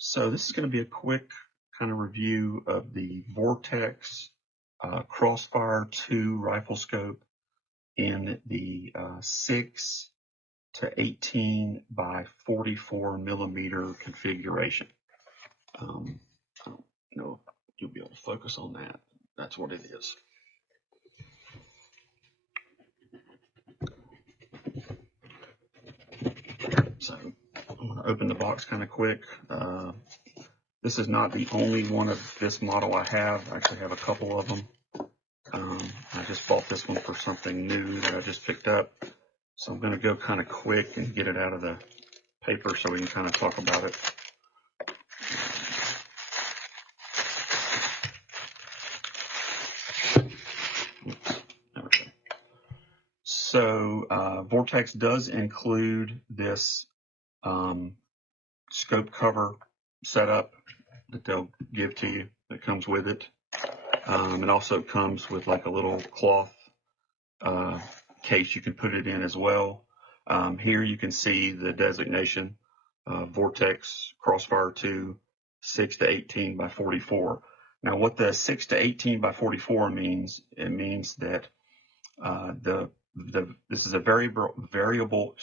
So this is going to be a quick kind of review of the Vortex Crossfire II rifle scope in the 6 to 18 by 44 millimeter configuration. I don't know if you'll be able to focus on that. That's what it is. So I'm going to open the box kind of quick. This is not the only one of this model I have. I actually have a couple of them. I just bought this one for something new that I just picked up. So I'm going to go kind of quick and get it out of the paper so we can kind of talk about it. Okay. So Vortex does include this scope cover setup that they'll give to you that comes with it. It also comes with like a little cloth case you can put it in as well. Here you can see the designation Vortex Crossfire II 6 to 18 by 44. Now what the 6 to 18 by 44 means, it means that this is a variable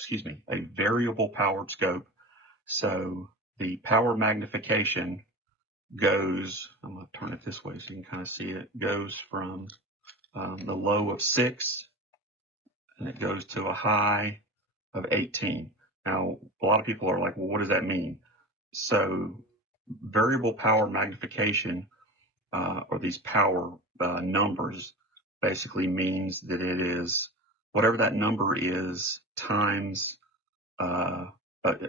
powered scope. So the power magnification goes, I'm going to turn it this way so you can kind of see it, goes from the low of 6 and it goes to a high of 18. Now, a lot of people are like, well, what does that mean? So variable power magnification, or these power numbers, basically means that it is whatever that number is times a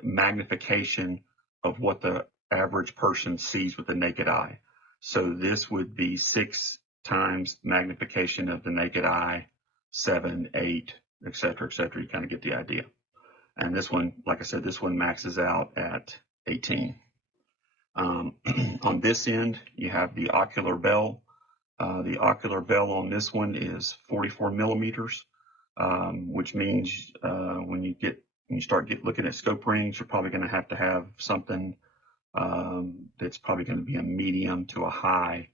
magnification of what the average person sees with the naked eye. So this would be 6 times magnification of the naked eye, 7, 8, etc., etc. You kind of get the idea. And this one, like I said, this one maxes out at 18. On this end, you have the ocular bell. The ocular bell on this one is 44 millimeters, which means when you start looking at scope rings, you're probably going to have something that's probably going to be a medium to a high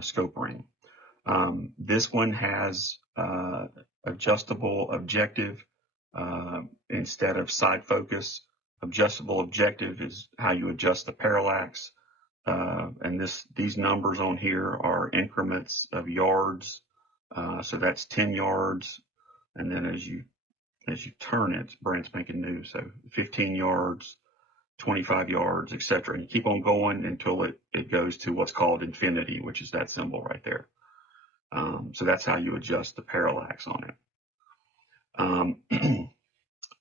scope ring. This one has adjustable objective instead of side focus. Adjustable objective is how you adjust the parallax. And these numbers on here are increments of yards. So that's 10 yards. And then as you turn it, it's brand spanking new. So 15 yards, 25 yards, etc. And you keep on going until it goes to what's called infinity, which is that symbol right there. So that's how you adjust the parallax on it.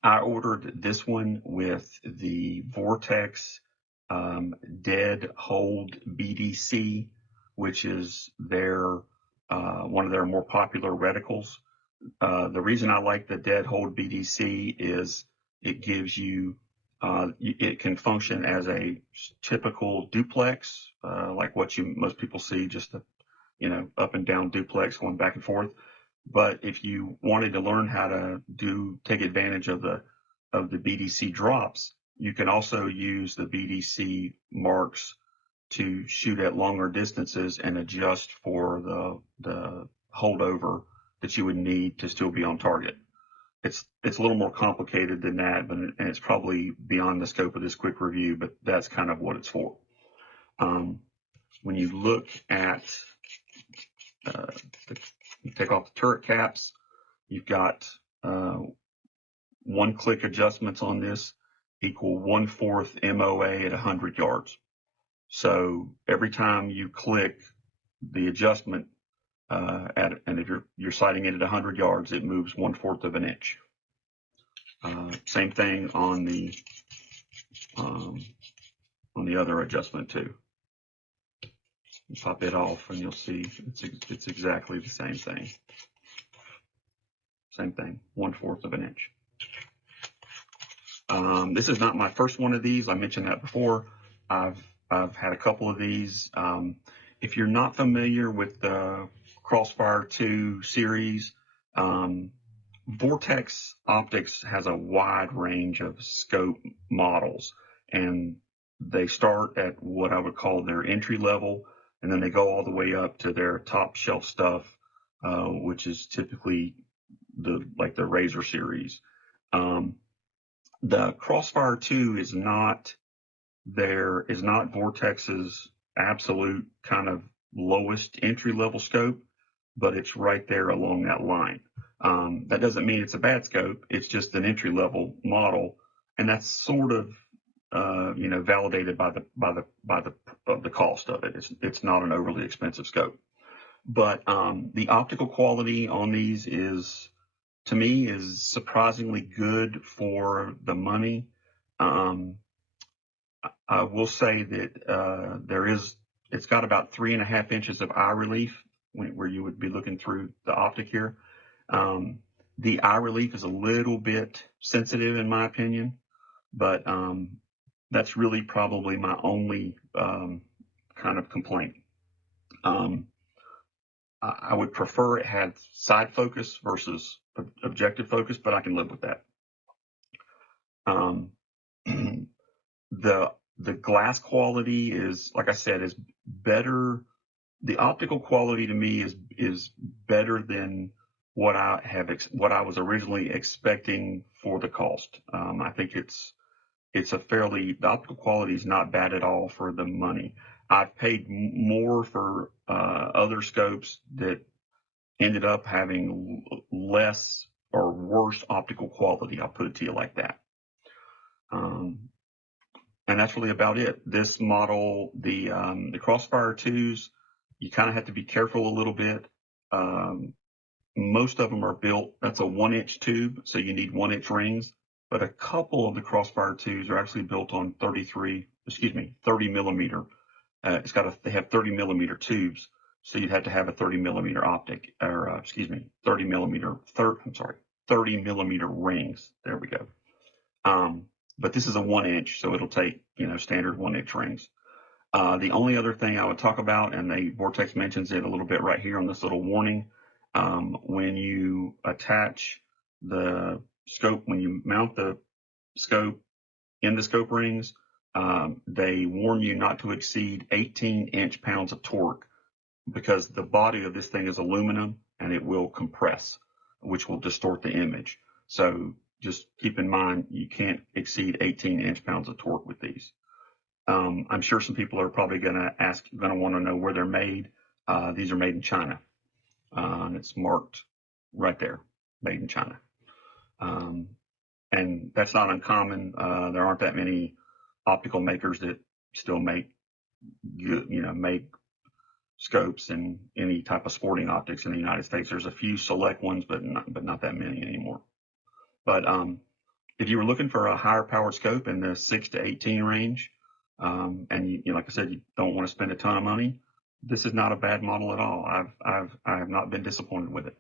I ordered this one with the Vortex Dead-Hold BDC, which is one of their more popular reticles. The reason I like the Dead-Hold BDC is it gives you, it can function as a typical duplex, like what most people see, just a up and down duplex going back and forth. But if you wanted to learn how to take advantage of the BDC drops, you can also use the BDC marks to shoot at longer distances and adjust for the holdover that you would need to still be on target. It's a little more complicated than that, and it's probably beyond the scope of this quick review, but that's kind of what it's for. When you look at you take off the turret caps, you've got 1-click adjustments on this equal 1/4 MOA at 100 yards. So every time you click the adjustment, and if you're sighting it at 100 yards, it moves 1/4 of an inch. Same thing on the other adjustment too. You pop it off and you'll see it's exactly the same thing. Same thing, 1/4 of an inch. This is not my first one of these. I mentioned that before. I've had a couple of these. If you're not familiar with the Crossfire II series, Vortex Optics has a wide range of scope models, and they start at what I would call their entry level, and then they go all the way up to their top shelf stuff, which is typically the Razor series. The Crossfire II is not Vortex's absolute kind of lowest entry level scope, but it's right there along that line. That doesn't mean it's a bad scope. It's just an entry level model, and that's sort of validated by the cost of it. It's not an overly expensive scope, but the optical quality on these to me is surprisingly good for the money. I will say that it's got about 3.5 inches of eye relief where you would be looking through the optic here. The eye relief is a little bit sensitive in my opinion, but that's really probably my only kind of complaint. I would prefer it had side focus versus objective focus, but I can live with that. The glass quality is, like I said, is better. The optical quality to me is better than what I was originally expecting for the cost. I think the optical quality is not bad at all for the money. I've paid more for other scopes that ended up having less or worse optical quality. I'll put it to you like that. And that's really about it. This model, the Crossfire IIs, you kind of have to be careful a little bit. Most of them are built, that's a 1-inch tube, so you need 1-inch rings. But a couple of the Crossfire IIs are actually built on 30 millimeter. They have 30 millimeter tubes, so you'd have to have a 30 millimeter optic, or 30 millimeter rings. There we go. But this is a 1-inch, so it'll take, standard 1-inch rings. The only other thing I would talk about, and Vortex mentions it a little bit right here on this little warning, when you attach the scope, when you mount the scope in the scope rings, they warn you not to exceed 18 inch-pounds of torque, because the body of this thing is aluminum and it will compress, which will distort the image. So just keep in mind, you can't exceed 18 inch-pounds of torque with these. I'm sure some people are probably going to want to know where they're made. These are made in China. And it's marked right there, made in China. And that's not uncommon. There aren't that many optical makers that still make scopes and any type of sporting optics in the United States. There's a few select ones, but not that many anymore. But if you were looking for a higher powered scope in the 6 to 18 range, and like I said, you don't want to spend a ton of money, this is not a bad model at all. I have not been disappointed with it.